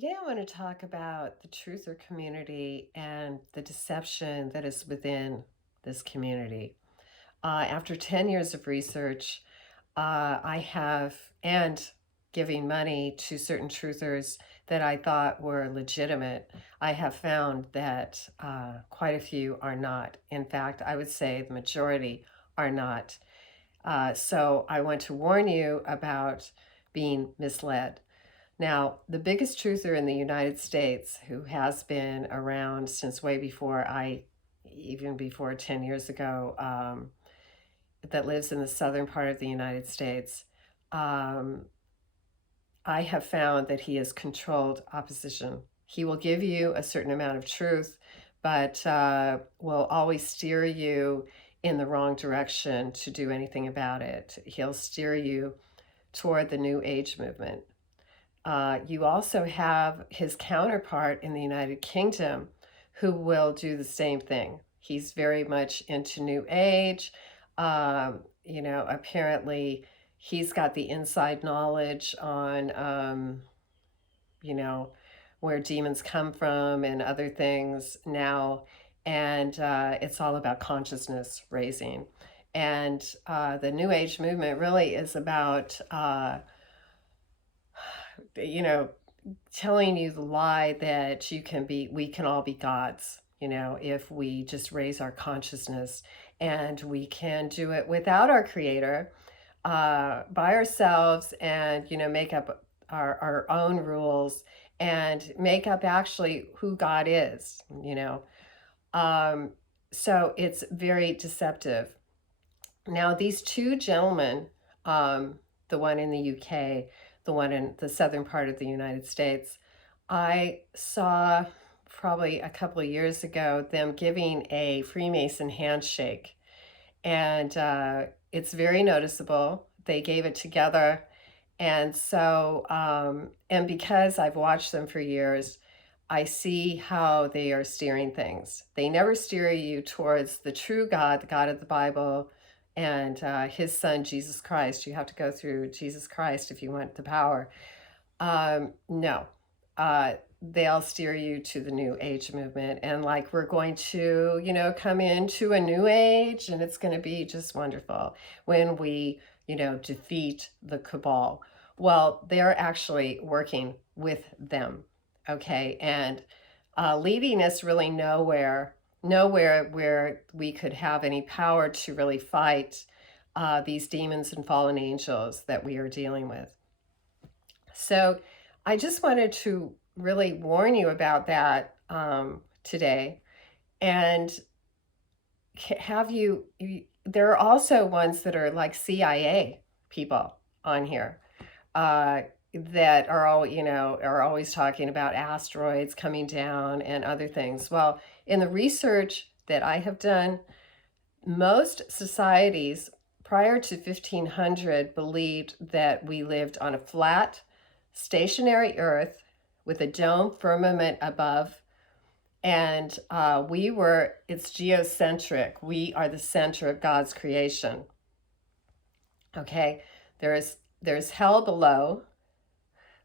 Today, I want to talk about the truther community and the deception that is within this community. After 10 years of research, I have, and giving money to certain truthers that I thought were legitimate, I have found that quite a few are not. In fact, I would say the majority are not. So I want to warn you about being misled. Now, the biggest truther in the United States, who has been around since way before even before 10 years ago, that lives in the southern part of the United States, um, I have found that he has controlled opposition. He will give you a certain amount of truth, but will always steer you in the wrong direction to do anything about it. He'll steer you toward the New Age movement. You also have his counterpart in the United Kingdom who will do the same thing. He's very much into New Age. Apparently he's got the inside knowledge on, where demons come from and other things now. And it's all about consciousness raising. And the New Age movement really is about telling you the lie that we can all be gods, if we just raise our consciousness, and we can do it without our creator, by ourselves, and, make up our own rules and make up actually who God is. So it's very deceptive. Now, these two gentlemen, the one in the UK, the one in the southern part of the United States, I saw probably a couple of years ago them giving a Freemason handshake. And it's very noticeable. They gave it together. And so, and because I've watched them for years, I see how they are steering things. They never steer you towards the true God, the God of the Bible, and his son, Jesus Christ. You have to go through Jesus Christ if you want the power. No, they'll steer you to the New Age movement. And like, we're going to, come into a new age, and it's going to be just wonderful when we, defeat the cabal. Well, they're actually working with them. Okay. And leading us really nowhere where we could have any power to really fight these demons and fallen angels that we are dealing with. So I just wanted to really warn you about that today. And there are also ones that are like CIA people on here that are always talking about asteroids coming down and other things. Well, in the research that I have done, most societies prior to 1500 believed that we lived on a flat, stationary earth with a dome firmament above, and it's geocentric. We are the center of God's creation. Okay, there's hell below,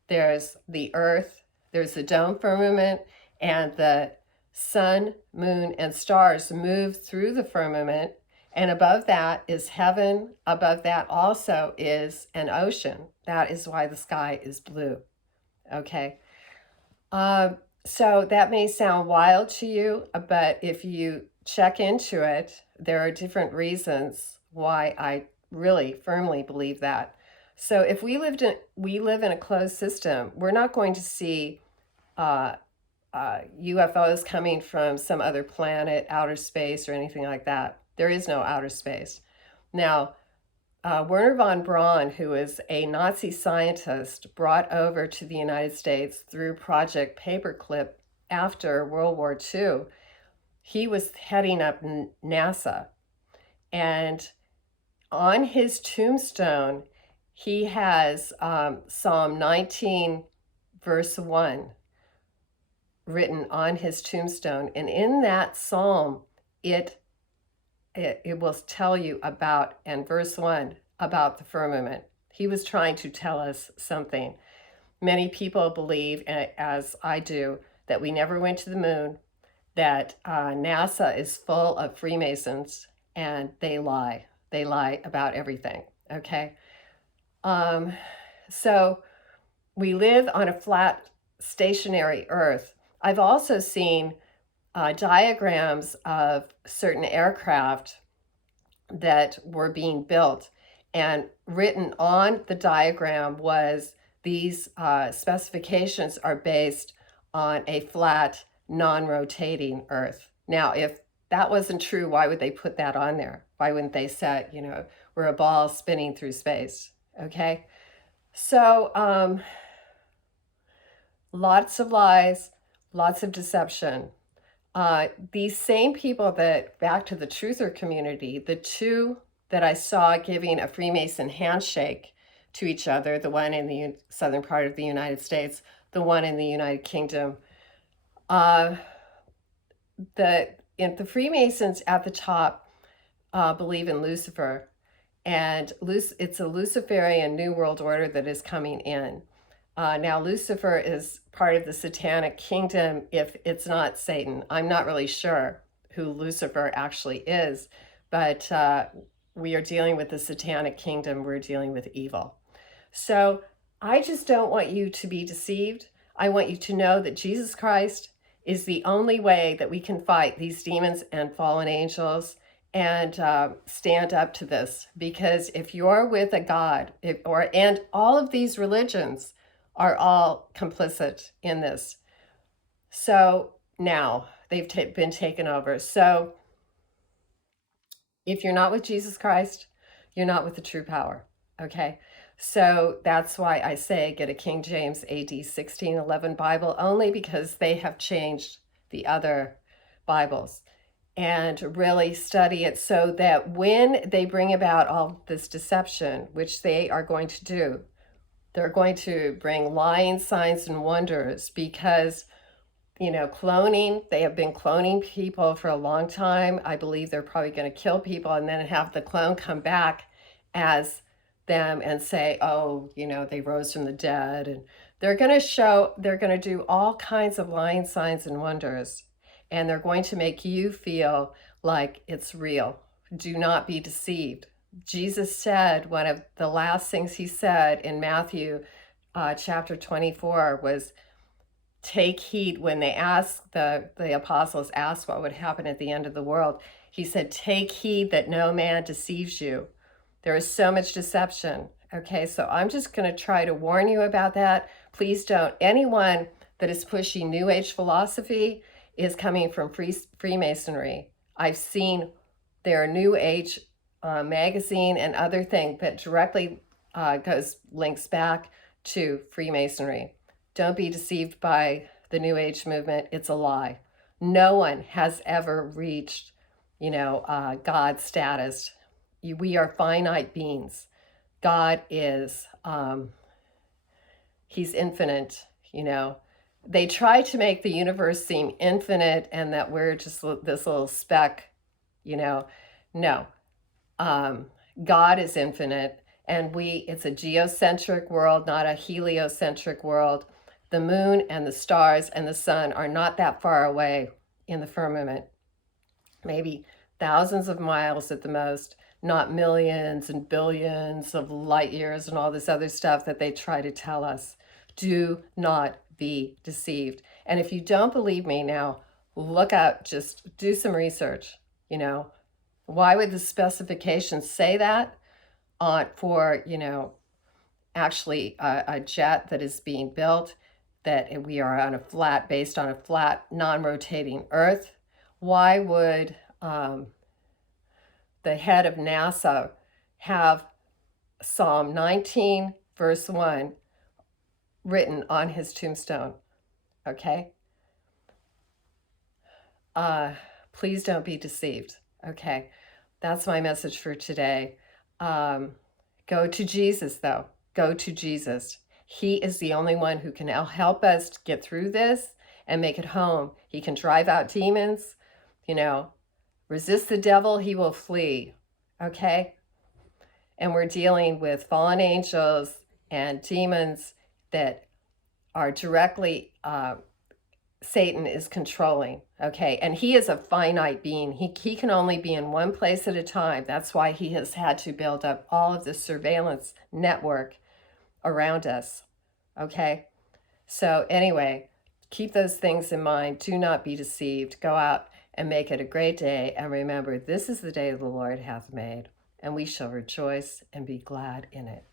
there's the earth, there's the dome firmament, and the sun, moon, and stars move through the firmament. And above that is heaven. Above that also is an ocean. That is why the sky is blue. Okay. So that may sound wild to you, but if you check into it, there are different reasons why I really firmly believe that. So if we live in a closed system, we're not going to see UFOs coming from some other planet, outer space, or anything like that. There is no outer space. Now, Werner von Braun, who is a Nazi scientist brought over to the United States through Project Paperclip after World War II, he was heading up NASA. And on his tombstone, he has Psalm 19, verse 1 written on his tombstone. And in that psalm, it will tell you about, and verse 1, about the firmament. He was trying to tell us something. many people believe, as I do, that we never went to the moon, that NASA is full of Freemasons, and they lie. They lie about everything. Okay. So we live on a flat, stationary Earth. I've also seen diagrams of certain aircraft that were being built, and written on the diagram was these specifications are based on a flat, non-rotating Earth. Now, if that wasn't true, why would they put that on there? Why wouldn't they say, we're a ball spinning through space? Okay. So, lots of lies, lots of deception. These same people that, back to the truther community, the two that I saw giving a Freemason handshake to each other, the one in the southern part of the United States, the one in the United Kingdom, the Freemasons at the top believe in Lucifer, and it's a Luciferian New World Order that is coming in. Now, Lucifer is part of the Satanic Kingdom if it's not Satan. I'm not really sure who Lucifer actually is, but we are dealing with the Satanic Kingdom. We're dealing with evil. So I just don't want you to be deceived. I want you to know that Jesus Christ is the only way that we can fight these demons and fallen angels and stand up to this. Because if you're with a God, and all of these religions are all complicit in this. So now they've been taken over. So if you're not with Jesus Christ, you're not with the true power. Okay. So that's why I say get a King James AD 1611 Bible, only because they have changed the other Bibles, and really study it so that when they bring about all this deception, which they are going to do, they're going to bring lying signs and wonders, because, cloning, they have been cloning people for a long time. I believe they're probably going to kill people and then have the clone come back as them and say, oh, they rose from the dead. And they're going to do all kinds of lying signs and wonders. And they're going to make you feel like it's real. Do not be deceived. Jesus said, one of the last things he said in Matthew chapter 24 was, take heed. When they asked, the apostles asked what would happen at the end of the world, he said, take heed that no man deceives you. There is so much deception. Okay, so I'm just going to try to warn you about that. Please don't. Anyone that is pushing New Age philosophy is coming from Freemasonry. I've seen their New Age magazine and other thing that directly links back to Freemasonry. Don't be deceived by the New Age movement. It's a lie. No one has ever reached, God's status. We are finite beings. God is, he's infinite, They try to make the universe seem infinite and that we're just this little speck, No. God is infinite, and it's a geocentric world, not a heliocentric world. The moon and the stars and the sun are not that far away in the firmament, maybe thousands of miles at the most, not millions and billions of light years and all this other stuff that they try to tell us. Do not be deceived. And if you don't believe me now, look up, just do some research. Why would the specifications say that for, actually a jet that is being built, that we are based on a flat, non-rotating Earth? Why would the head of NASA have Psalm 19, verse 1 written on his tombstone? Okay? Please don't be deceived. Okay, that's my message for today. Go to Jesus, though. Go to Jesus. He is the only one who can help us get through this and make it home. He can drive out demons, resist the devil, he will flee. Okay? And we're dealing with fallen angels and demons that are directly Satan is controlling, okay? And he is a finite being. He can only be in one place at a time. That's why he has had to build up all of this surveillance network around us, okay? So anyway, keep those things in mind. Do not be deceived. Go out and make it a great day. And remember, this is the day the Lord hath made, and we shall rejoice and be glad in it.